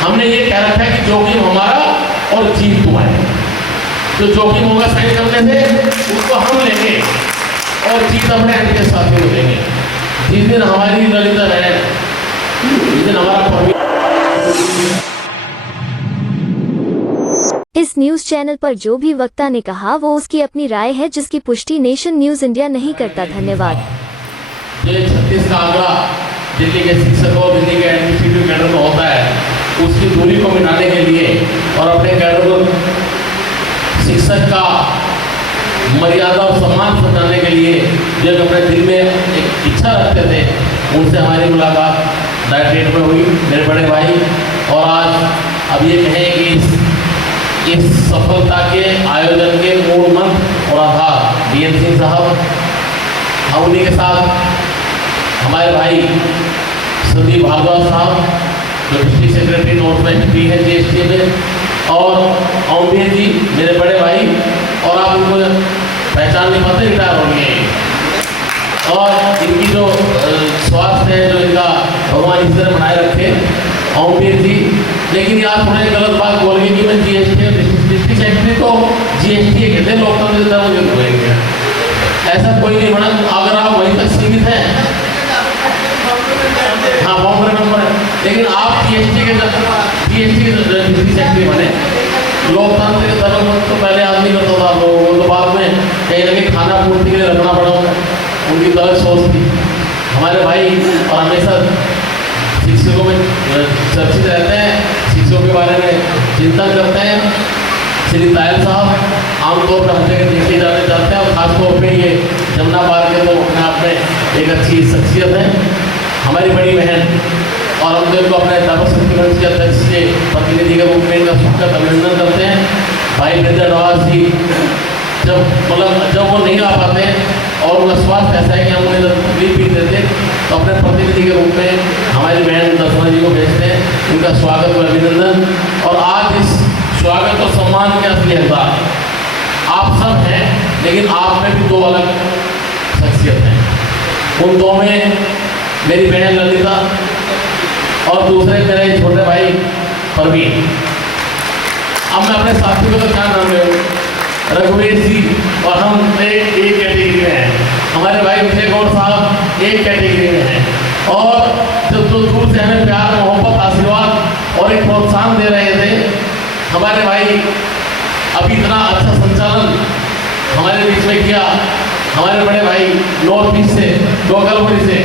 हमने ये कह रखा है कि जोखिम हमारा और जीत तुम्हारी। जो जोखिम होगा साइन करने से उसको हम लेंगे और जीत अपने के साथी को लेंगे। जिस दिन हमारी ललिता है, जिस दिन हमारा इस न्यूज चैनल पर जो भी वक्ता ने कहा वो उसकी अपनी राय है, जिसकी पुष्टि नेशन न्यूज इंडिया नहीं करता। धन्यवाद। ये 36 का आंकड़ा दिल्ली के शिक्षकों, दिल्ली के एडमिनिस्ट्रेटिव कैडर में होता है, उसकी दूरी को मिटाने के लिए और अपने कैडर को शिक्षक का मर्यादा और सम्मान सटाने के लिए जो अपने दिल में एक इच्छा रखते थे, उनसे हमारी मुलाकात डायरेक्ट में हुई मेरे बड़े भाई। और आज अब ये कहें कि इस सफलता के आयोजन के मूल मंत्र और आधार बीएन सिंह साहब, हम उन्हीं के साथ हमारे भाई संदीप भारद्वाज साहब जो डिस्ट्रिक्ट सेक्रेटरी नॉर्थ वेस्ट भी है जीएसटी में, और ओमवीर जी मेरे बड़े भाई, और आप उनको पहचान नहीं पाते, रिटायर हो गए। और इनकी जो स्वास्थ्य है, जो इनका भगवान इस तरह बनाए रखे, ओमवीर जी। लेकिन आप थोड़ा गलत बात बोल गए कि मैं जीएसटी डिस्ट्रिक्ट सेक्रेटरी को जीएसटी कहते हैं, लोकतंत्र मुझे बोलेंगे, ऐसा कोई नहीं बना। अगर आप वहीं तक सीमित हैं, हाँ बॉम्बे नंबर है, लेकिन आप जीएसटी के डिस्ट्रिक्ट सेक्रेटरी बने। लोकतंत्र के तरफ तो पहले आदमी करता था, वो तो बाद में कहीं ना कहीं खाना पूर्ति के लिए रखना पड़ा, उनकी गलत सोच थी। हमारे भाई और हमेशा शिक्षकों में चर्चित रहते हैं, शिक्षकों के बारे में चिंतन करते हैं। श्री तायल साहब आमतौर पर हर जगह देखे जाने जाते हैं, और खासतौर पर ये जमुना पार के तो अपने आप में एक अच्छी शख्सियत है। हमारी बड़ी बहन, और हम लोग को अपने सर्वशक्ति मंच के अध्यक्ष के प्रतिनिधि के रूप में इनका स्वागत अभिनंदन करते हैं। भाई नजर नवाज जी जब वो नहीं आ पाते और उनका स्वास्थ्य ऐसा है कि हम उन्हें तकलीफ भी देते, तो अपने प्रतिनिधि के रूप में हमारी बहन दर्शना जी को भेजते हैं, उनका स्वागत और अभिनंदन। और आज इस स्वागत और सम्मान के असली हकदार आप सब हैं, लेकिन आप में भी दो अलग शख्सियत हैं। उन दो में मेरी बहन ललिता और दूसरे मेरे छोटे भाई परवीन। अब मैं अपने साथियों का क्या नाम ले, रघुवीर जी और हम एक कैटेगरी में हैं, हमारे भाई विजय गौड़ साहब एक कैटेगरी में हैं, और जो दूर से हमें प्यार, मोहब्बत, आशीर्वाद और एक प्रोत्साहन दे रहे थे, हमारे भाई अभी इतना अच्छा संचालन हमारे बीच में किया, हमारे बड़े भाई नॉर्थ ईस्ट से, गोगलपुरी से,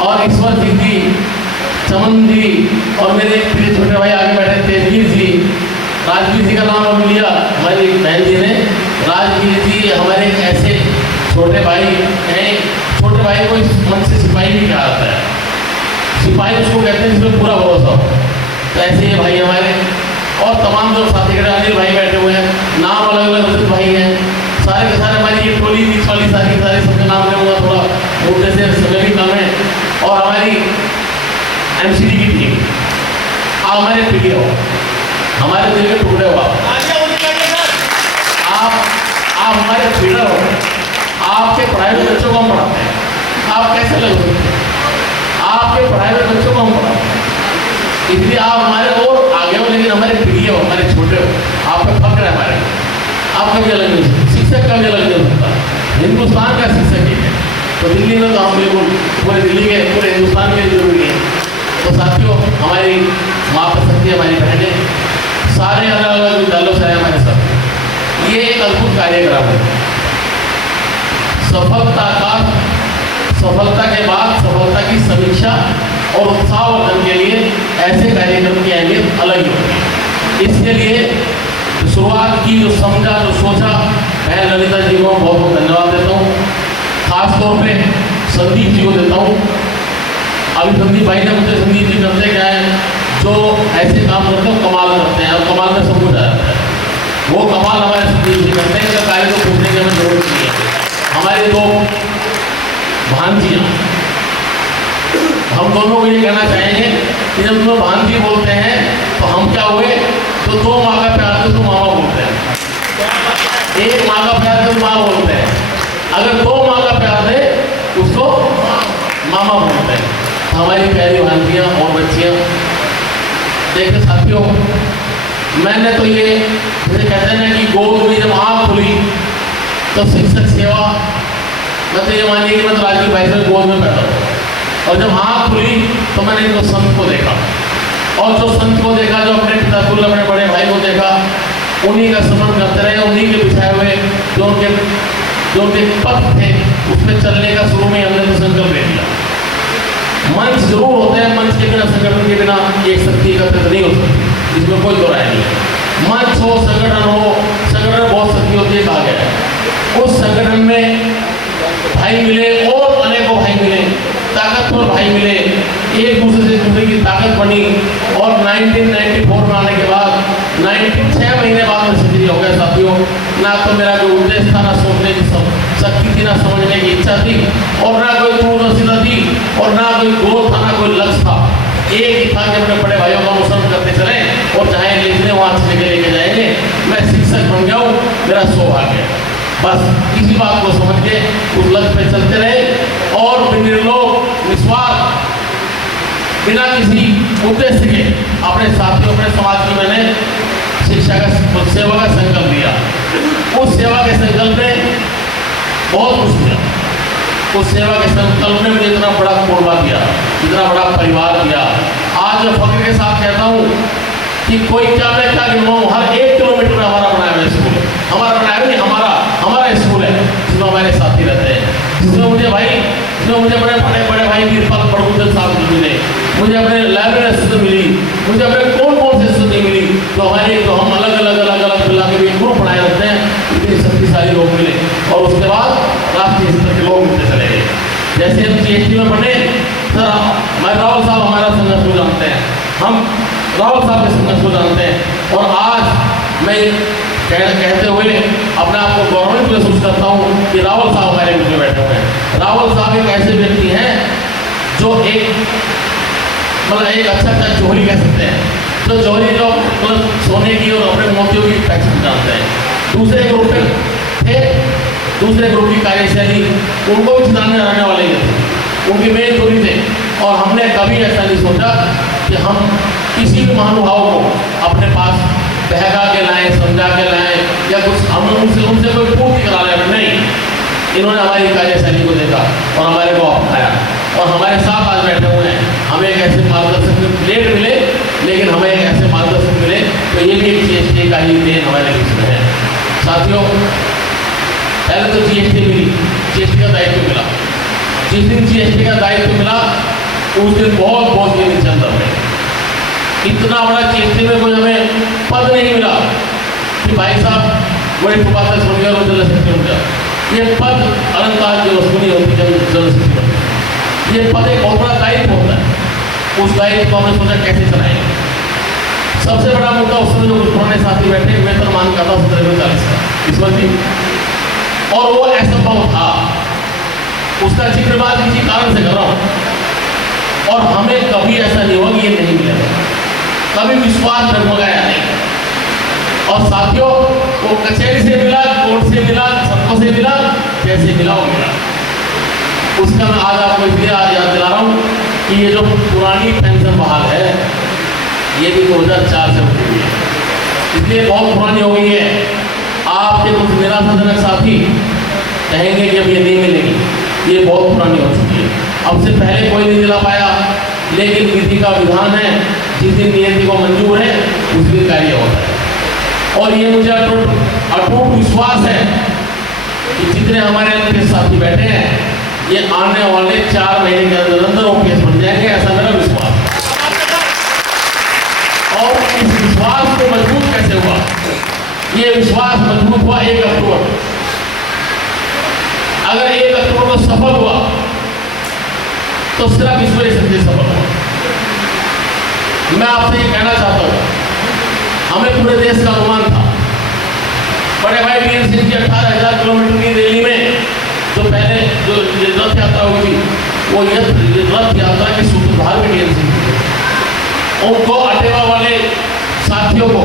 और ईश्वर जी की, चमन जी, और मेरे प्रिय छोटे भाई आगे बैठे तेजवीर जी, राजवीर जी का नाम अभी लिया हमारी बहन जी ने। राजवीर जी हमारे ऐसे छोटे भाई हैं, छोटे भाई को इस मन से सिपाही भी कहा जाता है, सिपाही उसको कहते हैं जिसमें पूरा भरोसा हो। तो ऐसे ये भाई हमारे, और तमाम जो साथी अनिल भाई बैठे हुए हैं, नाम अलग अलग भाई हैं, सारे के सारे हमारी ये टोली बीच वाली सारी सबके नाम लेंगे, थोड़ा मुद्दे से समय भी कम है। और हमारी एमसीडी की टीम, आप हमारे प्रिय हो, हमारे दिल के टुकड़े हो, आप हमारे फीडर हो, आपके प्राइवेट बच्चों को हम पढ़ाते हैं, आप कैसे लग सकते हैं, आपके प्राइवेट बच्चों को हम पढ़ाते हैं, इसलिए आप हमारे और आगे हो, लेकिन हमारे प्रिय हो, हमारे छोटे हो, आप पे फक्र है हमारे। आप कभी अलग नहीं हो सकते, शिक्षक कभी अलग नहीं हो सकता, हिंदुस्तान का शिक्षक ही है। तो दिल्ली में तो हम बिल्कुल पूरे दिल्ली के, पूरे हिंदुस्तान के लिए जरूरी है। तो साथियों, हमारी माँ पर सकती है, हमारी बहनें सारे अलग अलग विद्यालयों से आए हमारे साथ। ये एक अद्भुत कार्यक्रम है, सफलता के बाद सफलता की समीक्षा और उत्साहवर्धन के लिए ऐसे कार्यक्रम की अहमियत अलग ही होती है। इसके लिए शुरुआत की, जो समझा, जो सोचा, मैं ललिता जी को बहुत बहुत धन्यवाद देता हूँ। खासतौर पे संदीप जी को देता हूँ। अभी संदीप भाई ने मुझे, संदीप जी करते क्या है, जो ऐसे काम करते हैं कमाल करते हैं, और कमाल में सब कुछ आ जाता है। वो कमाल हमारे संदीप जी करते हैं, इसका कार्य को पूछने की हमें जरूरत नहीं है। हमारे दो भांजियाँ, हम दोनों को ये कहना चाहेंगे कि जब तुम भांजी बोलते हैं तो हम क्या हुए, तो दो माँ का प्यार से तो मामा बोलते हैं, एक माँ का प्यार से माँ बोलते हैं, अगर दो माँ का प्यार है उसको मामा बोलते हैं। हमारी प्यारी भांजियाँ और बच्चियाँ, देखते देखिए साथियों, मैंने तो ये जैसे कहते हैं ना कि गोद में जब आँख खुली तो शिक्षक सेवा, मैं तो ये मानिए कि मैं तो राजीव भाई से गोद में बैठा था, और जब आँख खुली तो मैंने इनको संत को देखा, और जो संत को देखा, जो अपने पिता को, अपने बड़े भाई को देखा, उन्हीं का स्मरण करते रहे, उन्हीं के बिछाए हुए जो उनके पथ थे उस पर चलने का शुरू में हमने तो संकल्प ले लिया। मंच जरूर होते हैं, मंच के बिना, संगठन के बिना एक शक्ति एकत्रित नहीं हो सकती, इसमें कोई दो राय नहीं है। मंच हो, संगठन हो, संगठन में बहुत शक्ति होती है, कहा गया है। उस संगठन में भाई मिले और अनेकों भाई मिले, ताकतवर भाई मिले, एक दूसरे से दूसरे की ताकत बनी, और 1994 में आने के बाद 6 महीने बाद में सिद्धि हो गया साथियों। ना तो मेरा कोई उद्देश्य था, ना सोचने की शक्ति थी, ना समझने की इच्छा थी, और ना कोई दूरदर्शिता थी, और ना कोई गोल था, ना कोई लक्ष्य था। एक ही था कि अपने बड़े भाइयों का अनुसरण करते चले, और जहाँ लिखने वहाँ से लेके जाएंगे। मैं शिक्षक बन गया हूँ, मेरा सौभाग्य है। बस इसी बात को समझ के उस लक्ष्य पे चलते रहे, और निर्लोभ, निस्वार्थ, बिना किसी उद्देश्य के अपने साथियों, अपने समाज की मैंने शिक्षा का, सेवा का संकल्प लिया। उस सेवा के संकल्प में बहुत कुछ दिया। उस सेवा के संकल्प में मुझे इतना बड़ा कुर्बा दिया, इतना बड़ा परिवार दिया। आज मैं फख्र के साथ कहता हूँ कि कोई क्या मैं क्या गिनवाऊँ, हर 1 किलोमीटर में हमारा बनाया हुआ स्कूल है, हमारा बनाया हुआ नहीं, हमारा स्कूल है, जिसमें हमारे साथी रहते हैं, जिसमें मुझे बड़े भाई वीरपाल प्रभुदेव साहब जी मिले, मुझे अपने लाइब्रेरी असिस्टेंट मिली, मुझे अपने कौन से असिस्टेंट मिली, तो हम अलग मिला के भी ग्रुप बनाए रहते हैं, इतने शक्तिशाली लोग मिले। और उसके बाद राष्ट्रीय स्तर के लोग मिलते चले गए। जैसे हम GST में बने, सर मैं राहुल साहब हमारा संघर्ष को जानते हैं, हम राहुल साहब के संघर्ष को जानते हैं, और आज मैं कहते हुए अपने आप को गौरवान्वित महसूस करता हूँ कि राहुल साहब हमारे बीच में बैठे हुए हैं। राहुल साहब एक ऐसे व्यक्ति हैं जो एक अच्छा जोहरी कह सकते हैं, जो जोहरी जो सोने की और अपने मोतियों की पहचान जानते हैं। दूसरे ग्रुप थे, दूसरे ग्रुप की कार्यशैली उनको भी सुधारने रहने वाले थे, उनकी मेन चोरी थे, और हमने कभी ऐसा नहीं सोचा कि हम किसी भी महानुभाव को अपने पास बहका के लाएं, समझा के लाएं, या कुछ हम उनसे कोई पूर्ति करा लें। नहीं, इन्होंने हमारी कार्यशैली को देखा और हमारे को अपनाया, और हमारे साथ आज बैठे हुए हैं। हमें एक ऐसे मार्गदर्शक लेट मिले, लेकिन हमें एक ऐसे मार्गदर्शक मिले, तो ये भी एक GST का ही देन हमारे बीच में है साथियों। पहले तो GST मिली, GST का दायित्व मिला। जिस दिन GST का दायित्व मिला उस दिन बहुत बहुत ये नीचे अंदर में इतना बड़ा GST में कोई हमें पद नहीं मिला कि भाई साहब बड़ी बात सुन गया और जल सकते हो गया। ये पद अलंकार की वस्तु नहीं होती जब जल सकती होती। ये पद एक बहुत बड़ा दायित्व होता है, उस दायित्व को हमने सोचा कैसे चलाएंगे। सबसे बड़ा मुद्दा उस समय जो कुछ पुराने साथी बैठे वेतन मान का था 1740 का ईश्वर जी, और वो असंभव था। उसका जिक्र बात किसी कारण से कर रहा हूँ, और हमें कभी ऐसा नहीं हुआ कि ये नहीं मिलेगा, कभी विश्वास डगमगाया नहीं। और साथियों, वो कचहरी से मिला, कोर्ट से मिला, सबको से मिला, कैसे मिला वो मिला। उसका मैं आज आपको इसलिए आज याद दिला रहा हूँ कि ये जो पुरानी पेंशन बहाल है, ये भी 2004 से उठी हुई है, इसलिए बहुत पुरानी हो गई है। आपके कुछ निराशाजनक साथी कहेंगे कि अब ये नहीं मिलेगी, ये बहुत पुरानी हो चुकी है, अब से पहले कोई नहीं दिला पाया, लेकिन विधि का विधान है, जिस दिन नियति को मंजूर है उस दिन कार्य होता है। और ये मुझे अटूट विश्वास है कि जितने हमारे अंदर साथी बैठे हैं, ये आने वाले 4 महीने के अंदर OPS बन जाएंगे, ऐसा मेरा विश्वास है। और इस विश्वास को मजबूत कैसे हुआ? ये विश्वास मजबूत हुआ 1 अक्टूबर। अगर 1 अक्टूबर को सफल हुआ तो सिर्फ ईश्वरीय शक्ति सफल हुआ। मैं आपसे ये कहना चाहता हूँ, हमें पूरे देश का अनुमान था। बड़े भाई वीर सिंह की 18,000 किलोमीटर की रैली में जो पहले जो रथ यात्रा हुई थी, वो रथ यात्रा के सूत्रधार भी वीर सिंह थे। उनको अटेवा वाले साथियों को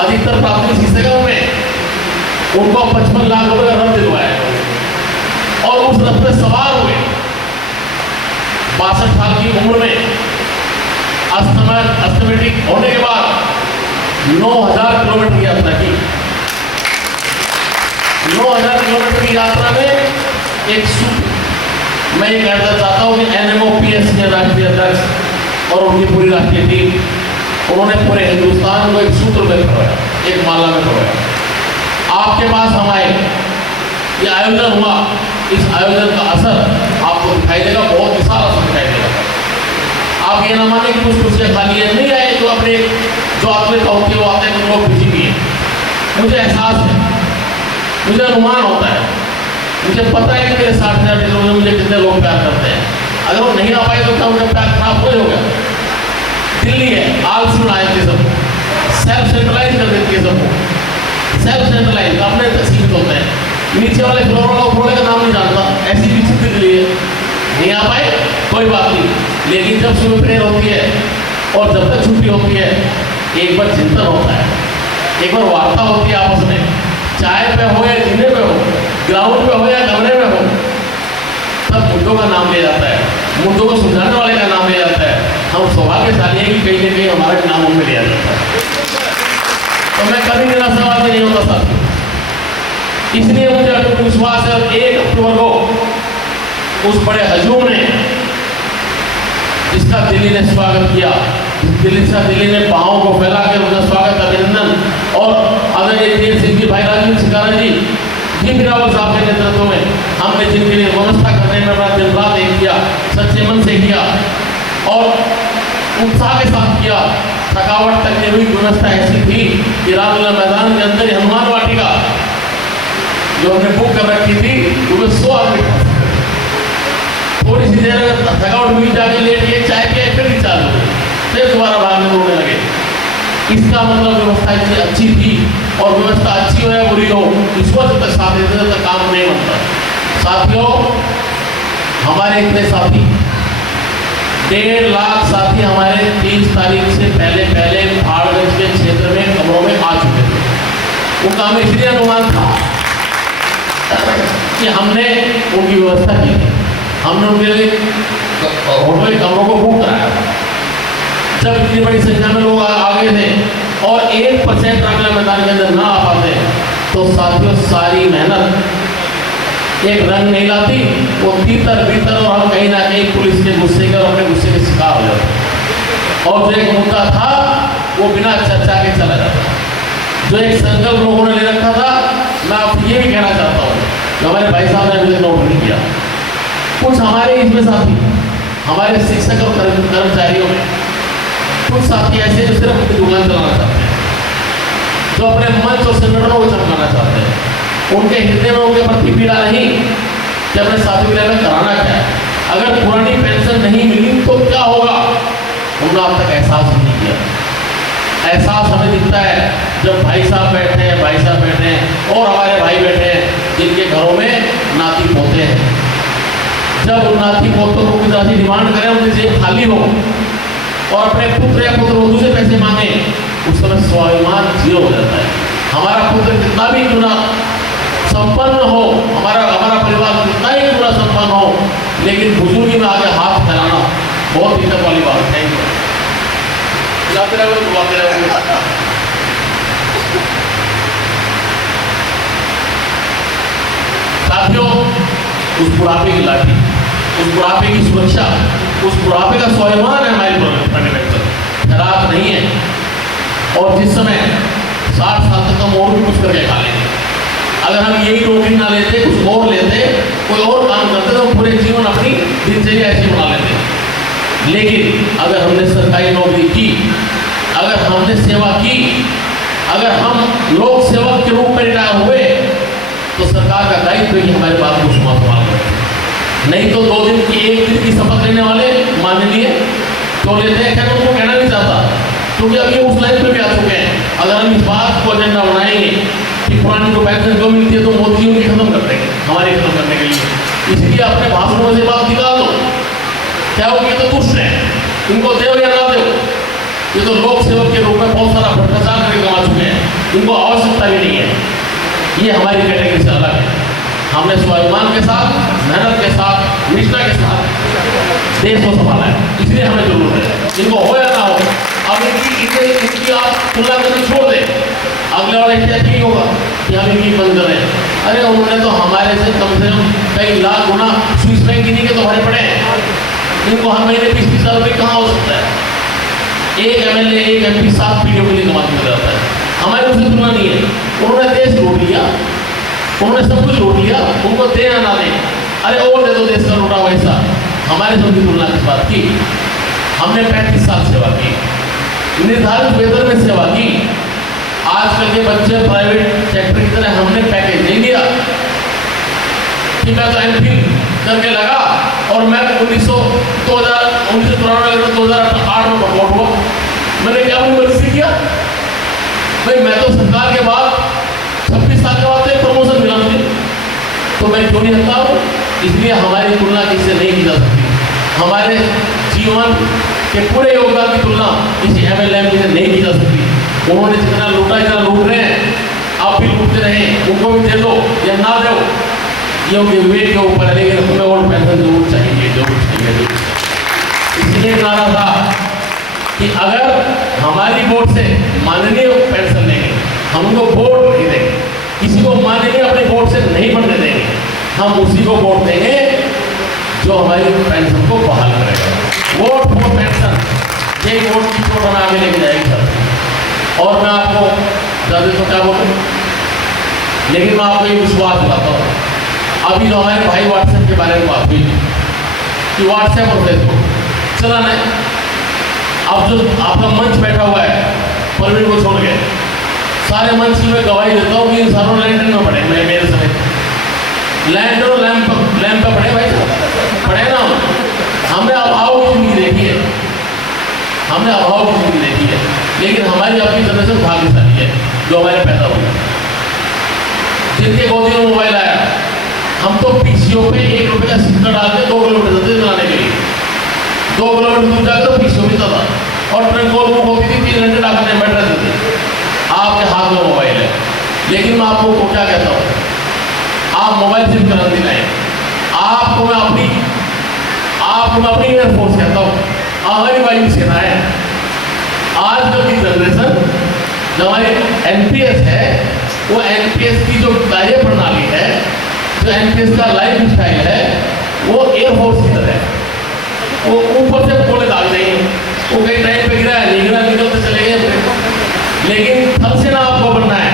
अधिकतर प्राथमिक शिक्षकों में उनको 55 लाख रुपए का रथ दिलवाया, और उस रथ पे सवार हुए 62 साल की उम्र में अस्थमेटिक होने के बाद 9,000 किलोमीटर की यात्रा की। 9,000 किलोमीटर की यात्रा में एक सूत्र मैं ये कहना चाहता हूँ कि NMOPS के राष्ट्रीय अध्यक्ष और उनकी पूरी राष्ट्रीय टीम, उन्होंने पूरे हिंदुस्तान को एक सूत्र में करवाया, एक माला में करवाया। आपके पास हम आए, ये आयोजन हुआ, इस आयोजन का असर आपको दिखाई देगा, बहुत विशाल असर दिखाई देगा। आप ये ना माने कि कुछ कुर्सियाँ खाली है, नहीं आए, जो अपने जो आत्मिकता होती है वो आते हैं, तो लोग खुशी भी है। मुझे एहसास है, मुझे अनुमान होता है, मुझे पता है कि मेरे 60,000 लोग हैं, मुझे कितने लोग प्यार करते हैं। अगर वो नहीं आ पाए तो क्या उनका प्यार खराब हो गया? दिल्ली है, आलसी बनाए थे सबको, सेल्फ सेंट्रलाइज कर देती है सबको, सेल्फ सेंट्रलाइज, अपने तक सीमित होते हैं। नीचे वाले फ्लोर वाला ऊपर का नाम नहीं जानता, ऐसी भी स्थिति के लिए नहीं आ पाए, कोई बात नहीं। लेकिन जब सुबह प्रेयर होती है और जब तक छुट्टी होती है, एक बार चिंतन होता है, एक बार वार्ता होती है आपस में, चाय पे हो या जीने पे हो, ग्राउंड पे हो या कमरे में हो, तब मुद्दों का नाम लिया जाता है, मुद्दों को सुलझाने वाले का नाम लिया जाता है। हम सौभाग्यशाली हैं कि कहीं ना कहीं हमारा नाम उनमें लिया जाता है। तो मैं कभी निराशावादी नहीं होता साथी, इसलिए मुझे अटूट विश्वास है। 1 अक्टूबर को उस बड़े हजूम ने, जिसका दिल्ली ने स्वागत किया, दिल्ली ने पाँव को फैला के उनका स्वागत, अभिनंदन, और आदरणीय तेज सिंह जी, भाई राजीव सिकारा जी, जी रावल साहब के नेतृत्व में हमने जिनके लिए व्यवस्था करने में अपना दिन रात एक किया, सच्चे मन से किया और उत्साह के साथ किया। थकावट तक नहीं हुई, व्यवस्था ऐसी थी कि रामलीला मैदान के अंदर हनुमान वाटिका जो हमने बुक कर रखी थी, उसमें 100 आदमी, थोड़ी सी देर अगर थकावट हुई, जाके लेट गए, चाय पिया, फिर रिचार्ज हो गई, फिर दोबारा भागने दौड़ने लगे। इसका मतलब व्यवस्था इतनी अच्छी थी, और व्यवस्था अच्छी हो या बुरी हो, ईश्वर जब तक साथ देते तब तक काम नहीं बनता। साथियों, हमारे इतने साथी, 1.5 लाख साथी हमारे 30 तारीख से पहले पहाड़गंज के क्षेत्र में कमरों में आ चुके थे। उनका हमें इसलिए अनुमान था कि हमने उनकी व्यवस्था की, हमने उनके लिए होटल कमरों को बुक कराया था। जब इतनी बड़ी संख्या में लोग आ गए थे और 1% रामलीला मैदान के अंदर ना आ पाते, तो साथियों सारी मेहनत एक रंग नहीं लाती, वो तीतर भीतर, और हम कहीं ना कहीं पुलिस के गुस्से के और अपने गुस्से के शिकार हो जाते। और जो एक मुद्दा था वो बिना चर्चा के चला जाता। जो एक संकल्प लोगों ने ले रखा था, मैं आपको ये भी कहना चाहता हूँ, हमारे भाई साहब ने मुझे नोट नहीं किया, कुछ हमारे इसमें साथी, हमारे शिक्षक और कर्मचारियों में कुछ साथी ऐसे जो सिर्फ अपनी दुकान चलाना चाहते हैं, जो अपने मंच और संगठनों को चमकाना चाहते हैं, उनके हृदय में उनके प्रति पीड़ा नहीं कि अपने साथियों के लिए कराना क्या है, अगर पुरानी पेंशन नहीं मिली तो क्या होगा, उन्होंने अब तक एहसास नहीं किया। एहसास हमें दिखता है जब भाई साहब बैठे हैं और हमारे भाई बैठे हैं जिनके घरों में नाती पोते हैं। जब उन नाती पोतों को कुछ ऐसी डिमांड करें, उनकी जेब खाली हो और अपने पुत्र या पुत्रवधू से पैसे मांगे, उस समय स्वाभिमान 0 हो जाता है। हमारा पुत्र कितना भी क्यों ना संपन्न हो, हमारा परिवार कितना ही क्यों ना संपन्न हो, लेकिन बुजुर्गी में आगे हाथ फैलाना बहुत दिक्कत वाली बात है। साथियों, उस बुढ़ापे की लाठी, उस बुढ़ापे की सुरक्षा, उस बुढ़ापे का स्वाभिमान है हमारी प्रोटेक्टर, खराब नहीं है। और जिस समय 60 साल तक हम और भी कुछ करके खा लेंगे, अगर हम यही नौकरी ना लेते, कुछ और लेते, कोई और काम करते, तो पूरे जीवन अपनी दिनचर्या ऐसी बना लेते। लेकिन अगर हमने सरकारी नौकरी की, अगर हमने सेवा की, अगर हम लोक सेवक के रूप में रिटायर हुए, तो सरकार का दायित्व है कि हमारे बात को संभाल करें। नहीं तो 2 दिन की 1 दिन की शपथ लेने वाले माननीय तो लेते हैं, क्या उनको कहना नहीं चाहता, क्योंकि अब ये उस लाइन पे भी आ चुके हैं। अगर हम इस बात को एजेंडा बनाएंगे कि पुरानी जो पेंशन जो मिलती है तो मोदी उनकी खत्म कर देंगे, हमारी खत्म करने के लिए, इसलिए अपने भाषणों से बात निकाल दो, क्या हो ये तो दुष्ट है, इनको दो या ना दो, ये तो लोक सेवक के रूप में बहुत सारा भ्रष्टाचार करके कमा चुके हैं, इनको आवश्यकता भी नहीं है। ये हमारी कैटेगरी से अलग है। हमने स्वाभिमान के साथ, मेहनत के साथ, निष्ठा के साथ देश को संभाला है, इसलिए हमें जरूरत है। इनको हो या ना हो, अब इनकी आप तुलना करनी छोड़ दें, अगले वाला स्टेज नहीं होगा कि हम इनकी बंद करें। अरे उन्होंने तो हमारे से कम कई लाख गुना स्विस बैंक गिनी के तो भरे पड़े हैं। इनको हर महीने 20-20 हज़ार रुपये कहाँ हो सकता है? एक MLA एक MP 7 पीढ़ियों के लिए कमाते मिल जाता है। हमारी उससे तुलना नहीं है। उन्होंने देश लूट लिया, उन्होंने सब कुछ लूट लिया, उनको दे या ना दे, अरे और दे दो देश का लूटा वैसा। हमारे सबकी तुलना किस बात की? हमने 35 साल सेवा की, निर्धारित वेतन में सेवा की। आजकल के बच्चे प्राइवेट सेक्टर की तरह हमने पैकेज नहीं दिया कि मैं तो MPhil करके लगा और मैं 1993 में प्रमोट हुआ। मैंने क्या यूनिवर्सिटी किया भाई? मैं तो सरकार के बाद 26 साल के बाद एक प्रमोशन मिला मुझे, तो मैं क्यों नहीं हकदार हूँ? इसलिए हमारी तुलना किससे नहीं की जा सकती। हमारे जीवन के पूरे योगदान की तुलना किसी MLA से नहीं की जा सकती। उन्होंने जितना लूटा, जितना लूट रहे हैं, आप भी लूटते रहे, उनको भी दे दो या ना दो, ये उनके विवेक के ऊपर है। लेकिन हमें और पेंशन जरूर चाहिए, जरूर चाहिए। इसलिए नारा था कि अगर हमारी वोट से माननीय पेंशन लेंगे, हम उनको वोट नहीं देंगे, किसी को माननीय अपने वोट से नहीं बनने देंगे, हम उसी को वोट देंगे जो हमारी पेंशन को बहाल करेगा। वोट फॉर पेंशन, यही वोट की चोट हमें आगे लेके जाएगी सर। और मैं आपको ज़्यादा तो क्या बोलूँ, लेकिन मैं आपको ये विश्वास दिलाता हूँ। अभी जो हमारे भाई व्हाट्सएप के बारे में बात हुई कि व्हाट्सएप और फेसबुक चला नहीं, अब जो आपका मंच बैठा हुआ है परवीन को छोड़ के, सारे मंच की मैं गवाही देता हूँ कि इन सारों लैंडन में पढ़े, मैं मेरे समय लैंड और लैंप पे पढ़े भाई, पढ़े ना। हमने अभाव की जिंदगी देखी है, हमने अभाव की जिंदगी देखी है, लेकिन हमारी अपनी जनरेशन भाग्यशाली है जो हमारे पैदा हुए, जिनके गोदी में मोबाइल आया। हम तो पीसीओ पे 1 रुपये का सिक्का डाल के 2 किलोमीटर जाते चलाने के लिए, 2 किलोमीटर दूर जाकर तो पीसीओ मिलता था और ट्रेन को बुक होती थी, 3 घंटे डालने बैठ रहते थे। आपके हाथ में मोबाइल है, लेकिन मैं आपको क्या कहता हूँ, आप मोबाइल सिर्फ करंट दिलाएं। आपको मैं अपनी एयरफोर्स कहता हूँ, हमारी वायु सेना है। आजकल की जनरेशन जो हमारी NPS है, वो NPS की जो कार्य प्रणाली है, जो NPS का लाइफ स्टाइल है, वो एयरफोर्स की तरह है। वो ऊपर से गोले दाग नहीं, वो कहीं टाइम पे गिरा है, नहीं गिरा, निकलते चले गए। लेकिन थल सेना आपको बनना है।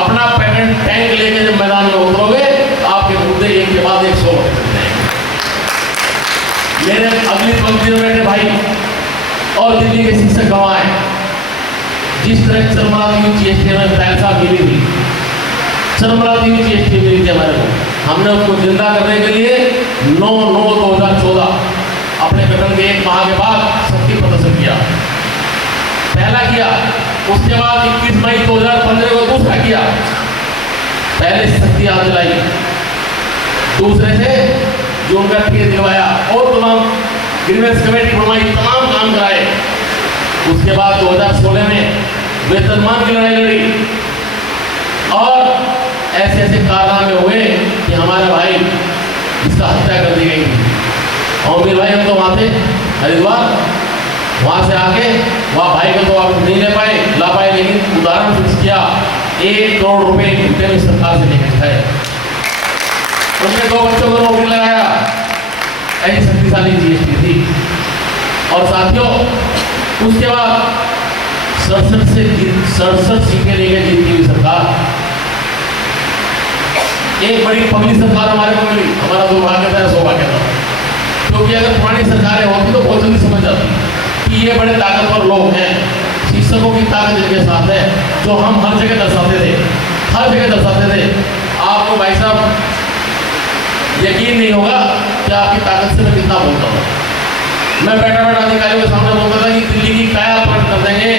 अपना पैकेट टैंक लेके जब मैदान में उतरोगे तो आपके मुद्दे एक के बाद एक 100 होते जाएंगे। मेरे अगली पंक्ति में बैठे भाई और दिल्ली के शिक्षक गवाए, जिस तरह चरमराती हुई GST में पैसा मिली थी, चरमराती हुई GST मिली थी हमारे को, हमने उसको जिंदा करने के लिए 9/9/2014 अपने गठन के 1 माह के बाद शक्ति प्रदर्शन किया। पहला किया, उसके बाद 21 मई 2015 को दूसरा किया। पहले शक्ति याद दिलाई, दूसरे से जो उनका टिकट दिलवाया और तमाम ग्रीवेंस कमेटी बनवाई, तमाम काम कराए। उसके बाद 2016 में वेतनमान की लड़ाई लड़ी और ऐसे ऐसे कारनामे हुए कि हमारा भाई इसका हत्या कर दी गई थी। और मेरे भाई हम तो वहाँ थे हरिद्वार, वहाँ से आके वहाँ भाई को तो आप नहीं ला पाए, लेकिन उदाहरण फिक्स किया, 1 करोड़ रुपए घंटे में सरकार से लेकर है। उसने 2 बच्चों को नौकरी लगाया। ऐसी शक्तिशाली GST थी। और साथियों, उसके बाद 67 सीटें लेकर जीती हुई सरकार, एक बड़ी पगली सरकार हमारे को मिली। हमारा दुर्भाग्य था, सौभाग्य था, क्योंकि अगर पुरानी सरकारें होती तो बहुत जल्दी समझ जाती कि ये बड़े ताकतवर लोग हैं। शिक्षकों की ताकत इनके साथ है, जो हम हर जगह दर्शाते थे, हर जगह दर्शाते थे। आपको भाई साहब यकीन नहीं होगा कि आपकी ताकत से मैं कितना बोलता हूँ। मैं बैठा बैठा अधिकारियों के सामने बोलता था कि दिल्ली की काया पलट कर देंगे,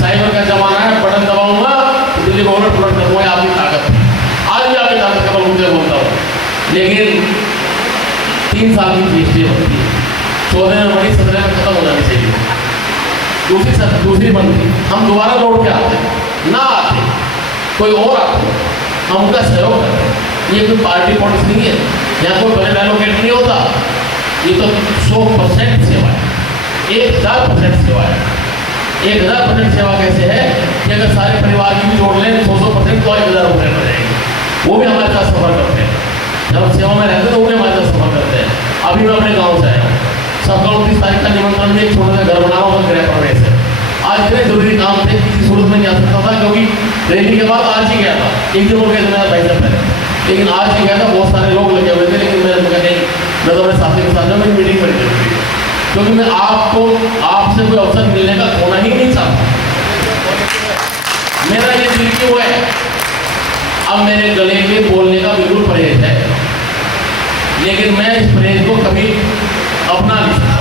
साइबर का जमाना है, बटन दबाऊंगा तो दिल्ली को उलट पलट कर दूंगा, आपकी ताकत है। आज भी आपकी ताकत का बल मुझे बोलता हूँ। लेकिन 3 साल की GST होती है, 14 में बड़ी, 17 में खत्म हो जानी चाहिए। दूसरी बनती, हम दोबारा लौट के आते ना, आते कोई और आते, हम उनका सहयोग करते। ये कोई पार्टी पॉलिटिक्स नहीं है, यहाँ कोई बजट एलोकेट नहीं होता। ये तो 100% सेवा है, 1000% सेवा है। 1000% सेवा कैसे है कि अगर सारे परिवार की भी जोड़ लें 100% तो 1000 रुपये हो जाएंगे। वो भी हमारे साथ सफर करते हैं, जब हम सेवा में रहते हैं तो वो भी हमारे साथ सफर करते हैं। अभी मैं अपने गाँव से आया हूँ, सबका 29 तारीख का निमंत्रण में एक छोटा सा घर बना हुआ गृह प्रवेश है। आज इतने जरूरी काम थे, किसी सूरत में नहीं आ सकता था, क्योंकि रैली के बाद आज ही गया था, एक दिन हो गया मेरा भाई साहब पहले, लेकिन आज ही गया था। बहुत सारे लोग लगे हुए थे, लेकिन मैं नहीं, मैं तो अपने साथी के साथ मेरी मीटिंग बड़ी जरूरी है, क्योंकि मैं आपसे कोई अवसर मिलने का खोना ही नहीं चाहता। मेरा ये दिल क्यों है, अब मेरे गले के बोलने का बिल्कुल परहेज है, लेकिन मैं इस परहेज को कभी अपना नहीं सकता।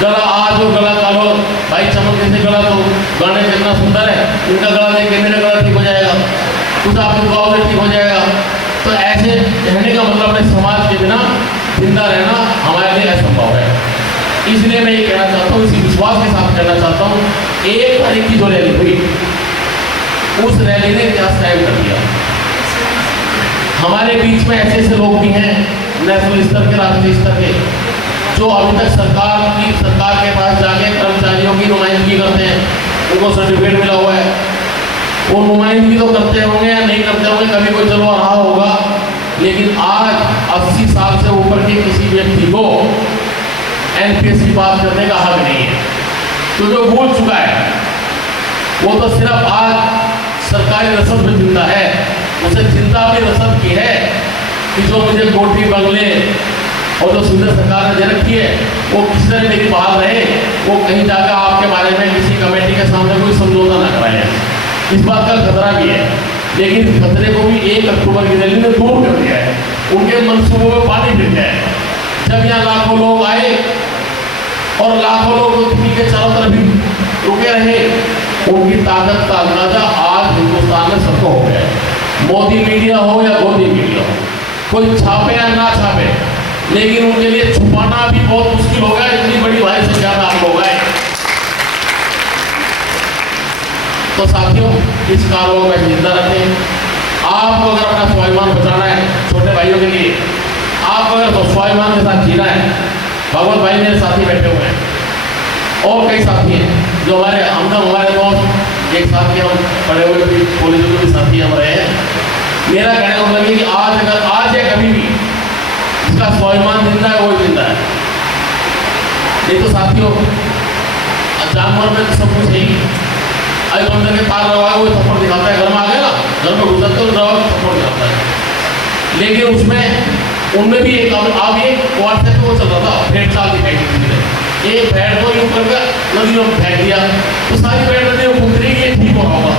गला आज और गला कालो, भाई चमक जैसे गला तो गाने कितना सुंदर है, उनका गला देख के मेरा गला ठीक हो जाएगा, कुछ आपके गाँव में ठीक हो जाएगा। तो ऐसे कहने का मतलब अपने समाज के बिना जिंदा रहना हमारे लिए असंभव है। इसलिए मैं ये कहना चाहता हूँ, इसी विश्वास के साथ कहना चाहता हूँ, 1 तारीख की जो रैली हुई, उस रैली ने इतिहास कायम कर दिया। हमारे बीच में ऐसे ऐसे लोग भी हैं नेशनल स्तर के, राष्ट्रीय स्तर के, जो अभी तक सरकार के पास जाके कर्मचारियों की नुमाइंदगी करते हैं, उनको सर्टिफिकेट मिला हुआ है, वो नुमाइंदगी तो करते होंगे या नहीं करते होंगे, कभी कोई चलो रहा होगा, लेकिन आज 80 साल से ऊपर के किसी व्यक्ति को एनपीएस की बात करने का हक नहीं है। तो जो भूल चुका है वो तो सिर्फ आज सरकारी रसद में जिंदा है, उसे चिंता भी रसद की है कि जो मुझे कोठी बंगले और जो सुविधा सरकार ने दे रखी है वो किसी तरह मेरी बहाल रहे, वो कहीं जाकर आपके बारे में किसी कमेटी के सामने कोई समझौता ना कराए। इस बात का खतरा भी है, लेकिन खतरे को भी 1 अक्टूबर की रैली ने दूर कर दिया है, उनके मंसूबों में पानी फिर गया है। जब यहाँ लाखों लोग आए और लाखों लोग दिल्ली के चारों तरफ भी रुके रहे, उनकी ताकत का अंदाजा आज हिंदुस्तान में सबको हो गया है। मोदी मीडिया हो या गोदी मीडिया हो, कोई छापे या ना छापे, लेकिन उनके लिए छुपाना भी बहुत मुश्किल हो गया, इतनी बड़ी भारी संख्या में आप लोग आए। तो साथियों, इस कार्यों में जिंदा रखें। आपको अगर अपना स्वाभिमान बचाना है, छोटे भाइयों के लिए आपको अगर स्वाभिमान के साथ जीना है, भगवत भाई मेरे साथी बैठे हुए हैं और कई साथी हैं जो हमारे दोस्त एक साथ के, हम पढ़े हुए भी कॉलेज के भी साथी हम रहे हैं। मेरा कहने का मतलब ये कि आज या कभी भी जिसका स्वाभिमान जिंदा है वो जिंदा है। नहीं तो साथियों, जानवर में तो सब कुछ है ही। अभी अंदर के तार लगा वो थप्पड़ दिखाता है, घर में आ गया ना, घर में घुसते तो थप्पड़ दिखाता है, लेकिन उसमें उनमें भी एक व्हाट्सएप वो चल रहा था, भेड़ चाल दिखाई दी, एक भेड़ को यूं करके नदी में फेंक दिया, तो सारी भेड़ नदी में उतरी कि ठीक हो होगा।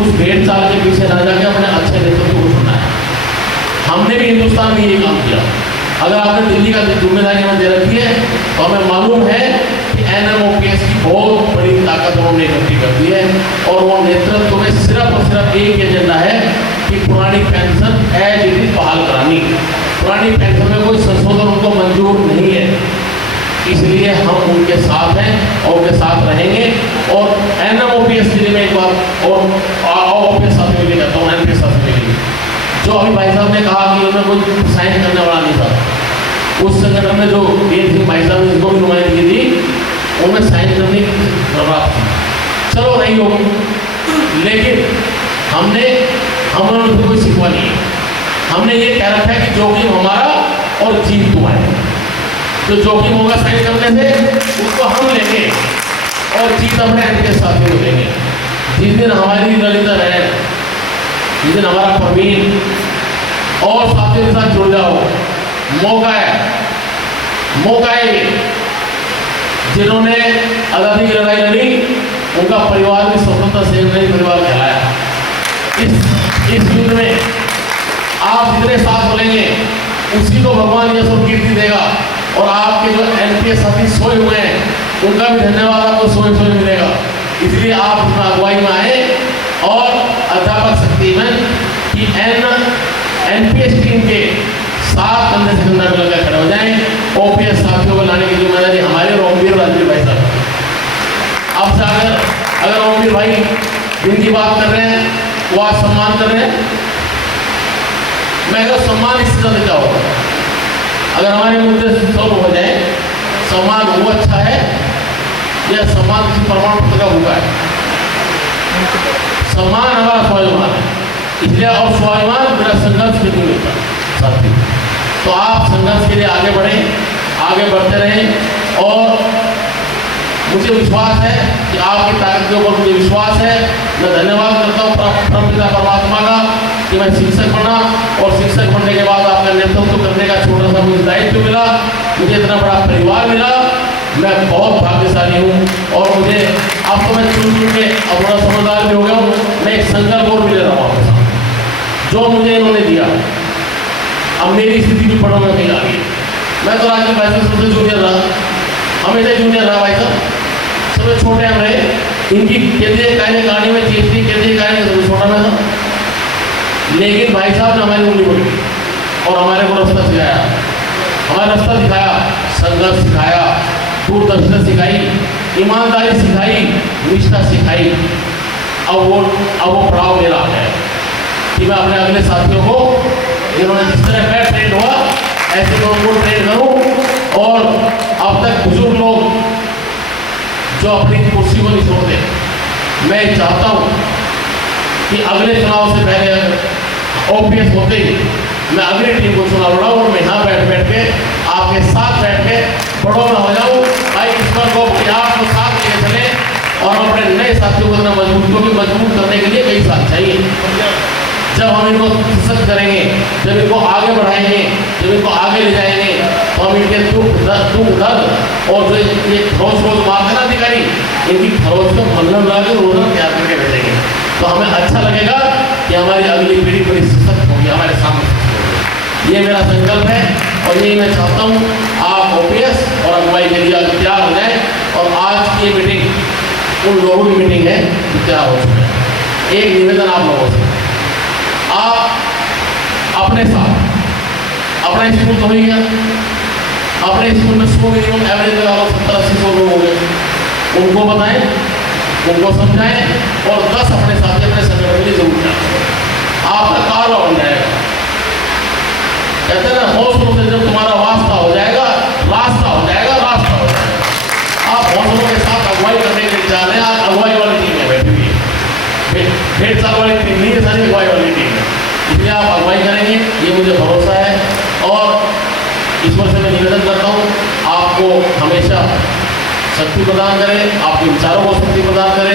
उस भेड़ चाल के पीछे ना जाके अपने अच्छे नेतृत्व को चुना है। हमने भी हिंदुस्तान में ये काम किया। अगर आपने दिल्ली का जिम्मेदारी हमें दे रखी है तो हमें मालूम है कि NMOPS की बहुत बड़ी ताकत उन्होंने इकट्ठी कर दी है, और वो नेतृत्व में सिर्फ और सिर्फ एक एजेंडा है कि पुरानी पेंशन एज इट इज बहाल करानी। पुरानी पेंशन में कोई संशोधन उनको मंजूर नहीं है, इसलिए हम उनके साथ हैं और उनके साथ रहेंगे। और NMOPS के लिए मैं एक बार और अपने साथ में कहता हूँ, NPS साथ में जो अभी भाई साहब ने कहा कि उन्हें कोई साइन करने वाला नहीं था, उस संगठन में जो डीएन सिंह भाई साहब ने जिनको भी नुमाइंदगी दी, उनमें साइन करने की जरूरत थी, चलो नहीं होगी, लेकिन हमने उनको कोई सिखवा नहीं है। हमने ये कह रखा है कि जोखिम हमारा और जीत तुम्हारी। जो जोखिम होगा साइन करने से उसको हम लेंगे और जीत अपने एनपीएस साथियों को लेंगे। जिस दिन हमारी ललिता है, जिस दिन हमारा प्रवीण और साथियों के साथ जुड़ जाओ, मौका है। जिन्होंने आज़ादी की लड़ाई लड़ी, उनका परिवार भी स्वतंत्रता सेनानी परिवार कहलाया। इस युद्ध में आप जितने साथ बोलेंगे उसी को भगवान यश और कीर्ति देगा, और आपके जो एनपीएस साथी सोए हुए हैं उनका भी धन्यवाद आपको सोए मिलेगा। इसलिए आप इसमें अगुवाई में आए और अध्यापक शक्तिमन की एनपीएस टीम के साथ कंधे से कंधा मिलाकर खड़े हो जाएं। ओपीएस साथियों को लाने की जिम्मेदारी हमारे और ओमवीर राजवीर भाई साहब। अब से अगर ओमवीर भाई दिन की बात कर रहे हैं, वो आज सम्मान कर रहे हैं, मैं अगर सम्मान इससे ज़्यादा क्या होगा। अगर हमारे मुद्दे सॉल्व हो जाए, सम्मान वो अच्छा है या सम्मान किसी प्रमाण पत्र का हुआ है? सम्मान हमारा स्वाभिमान है, इसलिए और स्वाभिमान मेरा संघर्ष के लिए होता है साथी। तो आप संघर्ष के लिए आगे बढ़ें, आगे बढ़ते रहें। और मुझे विश्वास है कि आपकी ताकत के ऊपर मुझे विश्वास है। मैं धन्यवाद करता हूँ परमपिता परमात्मा का कि मैं शिक्षक बना और शिक्षक बनने के बाद आपका नेतृत्व करने का छोटा सा मुझे दायित्व मिला, मुझे इतना बड़ा परिवार मिला। मैं बहुत भाग्यशाली हूँ और मुझे अब तो मैं चुन के अब बड़ा समझदार भी हो गया हूँ। मैं एक संकल्प और भी ले रहा हूँ आपके साथ, जो मुझे इन्होंने दिया। अब मेरी स्थिति भी पढ़ो में कहीं आ गई। मैं तो राजनीति भाई साहब सबसे जूनियर रहा, हमेशा जूनियर रहा भाई साहब, सबसे छोटे हम रहे। इनकी केंद्रीय कार्य कहानी में जीएसटी केंद्रीय कार्य सबसे छोटा मैं था, लेकिन भाई साहब ने हमारी उंगली पकड़ी और हमारे को रास्ता सिखाया, हमारा रास्ता दिखाया, संघर्ष सिखाया, दूरदर्शिता सिखाई, ईमानदारी सिखाई, निष्ठा सिखाई। अब वो पड़ाव ले रहा है कि मैं अपने अगले साथियों को जिन्होंने जिस तरह मैं ट्रेन हुआ ऐसे लोगों को ट्रेन करूं। और अब तक बुजुर्ग लोग जो अपनी कुर्सी को नहीं छोड़ते, मैं चाहता हूं कि अगले चुनाव से पहले ओपीएस होते ही मैं अगली टीम को चुनाव लड़ाऊं और मैं यहाँ बैठ के आपके साथ बैठ के बड़ों में हो जाऊं। भाई ईश्वर को बिहार को साथ लिए चले और अपने नए साथियों को मजबूत करने के लिए कई साथ चाहिए। जब हम इनको सशक्त करेंगे, जब इनको आगे बढ़ाएंगे, जब इनको आगे ले जाएंगे, तो हम इनके दुख दर्द और जो ये रोज मारते ना अधिकारी, इनकी खरोच को मल्लम ला के रोजाना तैयार करके भेजेंगे। तो हमें अच्छा लगेगा कि हमारी अगली पीढ़ी बड़ी सशक्त होगी, हमारे सामने। ये मेरा संकल्प है और यही मैं चाहता हूँ आप ओपीएस और अगुवाई के लिए तैयार हो जाए। और आज की ये मीटिंग उन लोगों की मीटिंग है जो तैयार हो चुके हैं। एक निवेदन आप लोगों से, आप अपने साथ अपना स्कूल तो हो गया, अपने स्कूल में 100 मिनिमम एवरेज लगा लो, 70-80 लोग हो गए, उनको बताएं, उनको समझाएं और 10 अपने साथी अपने संगठन के लिए जरूर जाए। आपका कारवा बन जाएगा। कहते हैं ना, हौसलों से जब तुम्हारा वास्ता हो जाएगा, रास्ता हो जाएगा, रास्ता हो जाएगा। आप हौसलों के साथ अगुवाई करने के लिए जा रहे हैं। आज अगुवाई वाली टीम है बैठी हुई है, 1.5 साल वाली टीम नहीं है, सारी अगुवाई वाली टीम है। इसलिए आप अगुवाई करेंगे, ये मुझे भरोसा है। और ईश्वर से मैं निवेदन करता हूँ आपको हमेशा शक्ति प्रदान करें, आपके विचारों को शक्ति प्रदान करें।